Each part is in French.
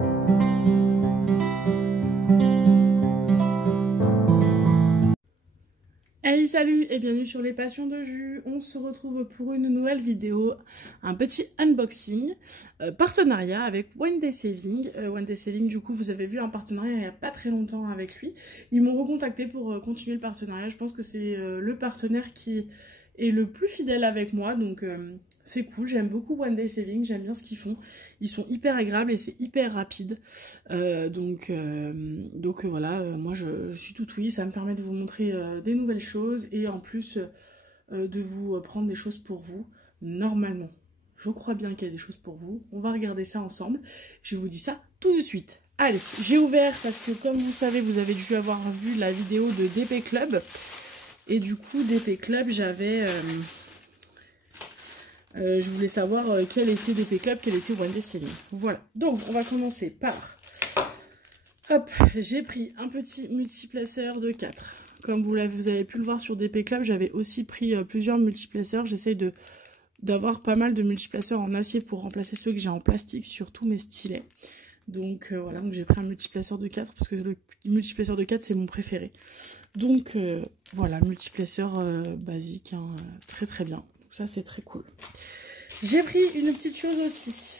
Hey salut et bienvenue sur les passions de Jus. On se retrouve pour une nouvelle vidéo, un petit unboxing, partenariat avec One Day Saving. One Day Saving, du coup vous avez vu un partenariat il n'y a pas très longtemps avec lui. Ils m'ont recontacté pour continuer le partenariat. Je pense que c'est le partenaire qui est le plus fidèle avec moi, donc c'est cool. J'aime beaucoup One Day Saving, j'aime bien ce qu'ils font. Ils sont hyper agréables et c'est hyper rapide. Donc voilà, moi je suis tout oui, ça me permet de vous montrer des nouvelles choses et en plus de vous prendre des choses pour vous. Normalement, je crois bien qu'il y a des choses pour vous. On va regarder ça ensemble. Je vous dis ça tout de suite. Allez, j'ai ouvert parce que comme vous savez, vous avez dû avoir vu la vidéo de DP Club. Et du coup, DP Club, j'avais... je voulais savoir quel était DP Club, quel était One Day Saving. Voilà, donc on va commencer par... Hop, j'ai pris un petit multiplaceur de 4. Comme vous avez pu le voir sur DP Club, j'avais aussi pris plusieurs multiplaceurs. J'essaye d'avoir pas mal de multiplaceurs en acier pour remplacer ceux que j'ai en plastique sur tous mes stylets. Donc voilà, donc j'ai pris un multiplaceur de 4 parce que le multiplaceur de 4 c'est mon préféré. Donc voilà, multiplaceur basique, hein, très très bien. Donc ça c'est très cool. J'ai pris une petite chose aussi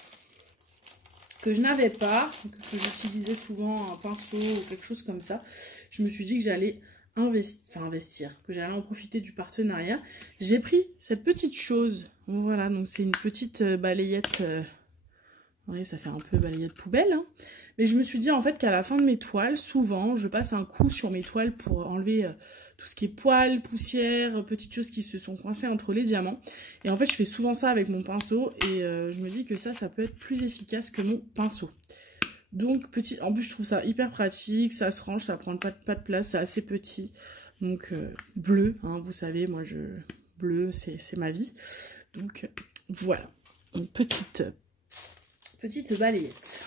que je n'avais pas, que j'utilisais souvent un pinceau ou quelque chose comme ça. Je me suis dit que j'allais investir, que j'allais en profiter du partenariat. J'ai pris cette petite chose. Voilà, donc c'est une petite balayette. Oui, ça fait un peu balayette poubelle, hein. Mais je me suis dit en fait qu'à la fin de mes toiles, souvent, je passe un coup sur mes toiles pour enlever tout ce qui est poils, poussière, petites choses qui se sont coincées entre les diamants. Et en fait, je fais souvent ça avec mon pinceau et je me dis que ça peut être plus efficace que mon pinceau. Donc, en plus, je trouve ça hyper pratique, ça se range, ça prend pas de place, c'est assez petit. Donc, bleu, hein, vous savez, moi, bleu, c'est ma vie. Donc, voilà, une petite balayette.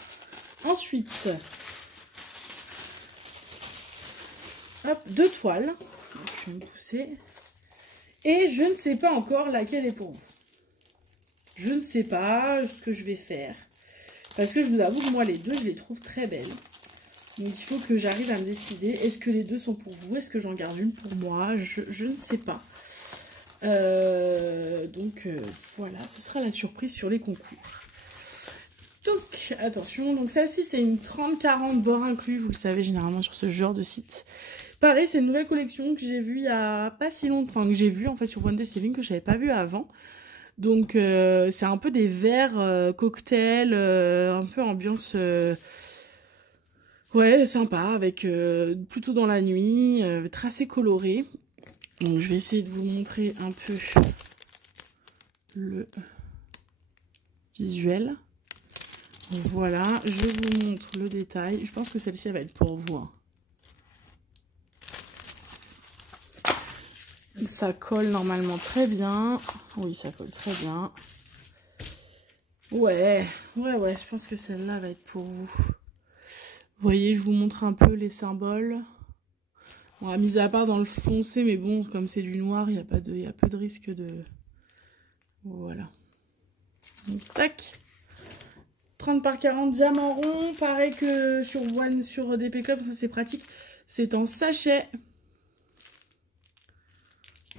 Ensuite, hop, 2 toiles. Donc, je vais me pousser. Et je ne sais pas encore laquelle est pour vous. Je ne sais pas ce que je vais faire. Parce que je vous avoue que moi, les deux, je les trouve très belles. Donc, il faut que j'arrive à me décider. Est-ce que les deux sont pour vous? Est-ce que j'en garde une pour moi? Je ne sais pas. Donc, voilà, ce sera la surprise sur les concours. Donc, attention, donc celle-ci c'est une 30-40 bord inclus, vous le savez généralement sur ce genre de site. Pareil, c'est une nouvelle collection que j'ai vue il y a pas si longtemps, enfin que j'ai vue en fait sur One Day Saving que je n'avais pas vu avant. Donc c'est un peu des verres cocktails, un peu ambiance ouais sympa, avec plutôt dans la nuit, tracé coloré. Donc je vais essayer de vous montrer un peu le visuel. Voilà, je vous montre le détail. Je pense que celle-ci va être pour vous, hein. Ça colle normalement très bien. Oui, ça colle très bien. Ouais, je pense que celle-là va être pour vous. Vous voyez, je vous montre un peu les symboles. Bon, mis à part dans le foncé, mais bon, comme c'est du noir, il y a peu de risque de... Voilà. Donc, tac. 30 par 40 diamants ronds, pareil que sur DP Club, c'est pratique. C'est en sachet.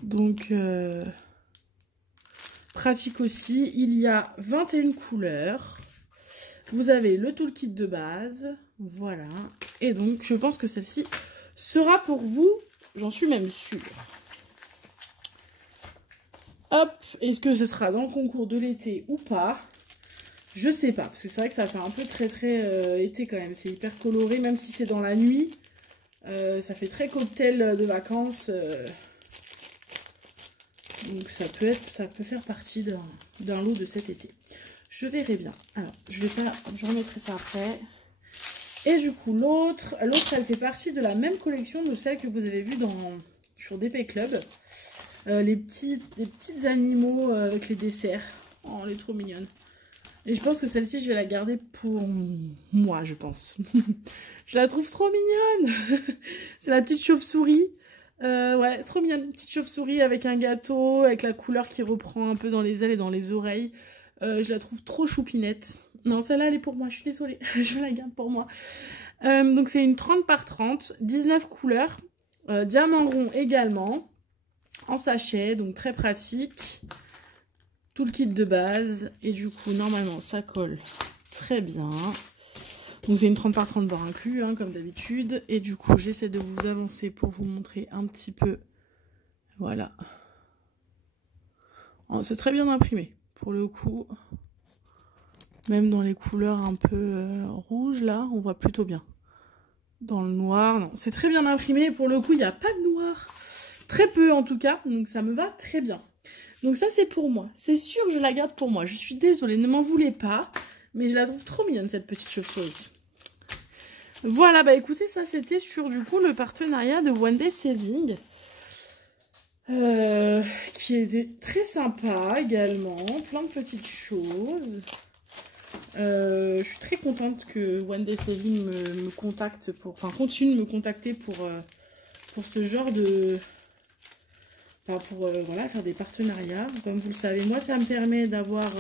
Donc, pratique aussi. Il y a 21 couleurs. Vous avez le toolkit de base. Voilà. Et donc, je pense que celle-ci sera pour vous. J'en suis même sûre. Hop. Est-ce que ce sera dans le concours de l'été ou pas? Je sais pas, parce que c'est vrai que ça fait un peu très été quand même. C'est hyper coloré, même si c'est dans la nuit. Ça fait très cocktail de vacances. Donc ça peut faire partie d'un lot de cet été. Je verrai bien. Alors, je remettrai ça après. Et du coup, l'autre, elle fait partie de la même collection de celle que vous avez vue sur DP Club. Les petits animaux avec les desserts. Oh, elle est trop mignonne. Et je pense que celle-ci, je vais la garder pour moi, je pense. Je la trouve trop mignonne. C'est la petite chauve-souris. Ouais, trop mignonne. Une petite chauve-souris avec un gâteau, avec la couleur qui reprend un peu dans les ailes et dans les oreilles. Je la trouve trop choupinette. Non, celle-là, elle est pour moi, je suis désolée. Je la garde pour moi. Donc, c'est une 30 par 30, 19 couleurs. Diamant rond également. En sachet, donc très pratique. Tout le kit de base. Et du coup, normalement, ça colle très bien. Donc, c'est une 30 par 30 bord inclus, hein, comme d'habitude. Et du coup, j'essaie de vous avancer pour vous montrer un petit peu. Voilà. Oh, c'est très bien imprimé. Pour le coup, même dans les couleurs un peu rouges, là, on voit plutôt bien. Dans le noir, non. C'est très bien imprimé. Pour le coup, il n'y a pas de noir. Très peu, en tout cas. Donc, ça me va très bien. Donc, ça, c'est pour moi. C'est sûr que je la garde pour moi. Je suis désolée, ne m'en voulez pas. Mais je la trouve trop mignonne, cette petite chauve-souris. Voilà, bah écoutez, ça, c'était sur, du coup, le partenariat de One Day Saving. Qui était très sympa également. Plein de petites choses. Je suis très contente que One Day Saving me contacte pour... Enfin, continue de me contacter pour ce genre de... Enfin, pour voilà, faire des partenariats. Comme vous le savez, moi, ça me permet d'avoir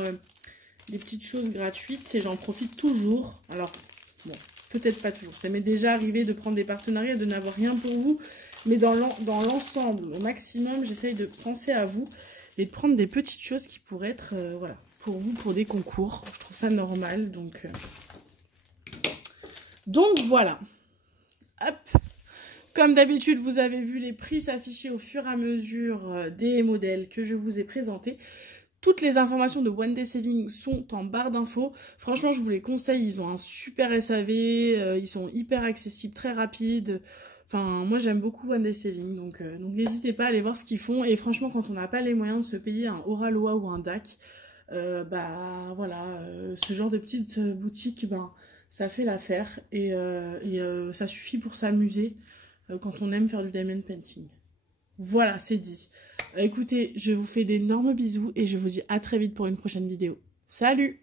des petites choses gratuites et j'en profite toujours. Alors, bon, peut-être pas toujours. Ça m'est déjà arrivé de prendre des partenariats et de n'avoir rien pour vous. Mais dans l'ensemble, au maximum, j'essaye de penser à vous et de prendre des petites choses qui pourraient être... voilà, pour vous, pour des concours. Je trouve ça normal, donc voilà. Hop. Comme d'habitude, vous avez vu les prix s'afficher au fur et à mesure des modèles que je vous ai présentés. Toutes les informations de One Day Saving sont en barre d'infos. Franchement, je vous les conseille. Ils ont un super SAV. Ils sont hyper accessibles, très rapides. Enfin, moi, j'aime beaucoup One Day Saving. Donc n'hésitez pas à aller voir ce qu'ils font. Et franchement, quand on n'a pas les moyens de se payer un Oraloa ou un DAC, bah voilà, ce genre de petite boutique, ben, ça fait l'affaire. Et ça suffit pour s'amuser quand on aime faire du diamond painting. Voilà, c'est dit. Écoutez, je vous fais d'énormes bisous et je vous dis à très vite pour une prochaine vidéo. Salut!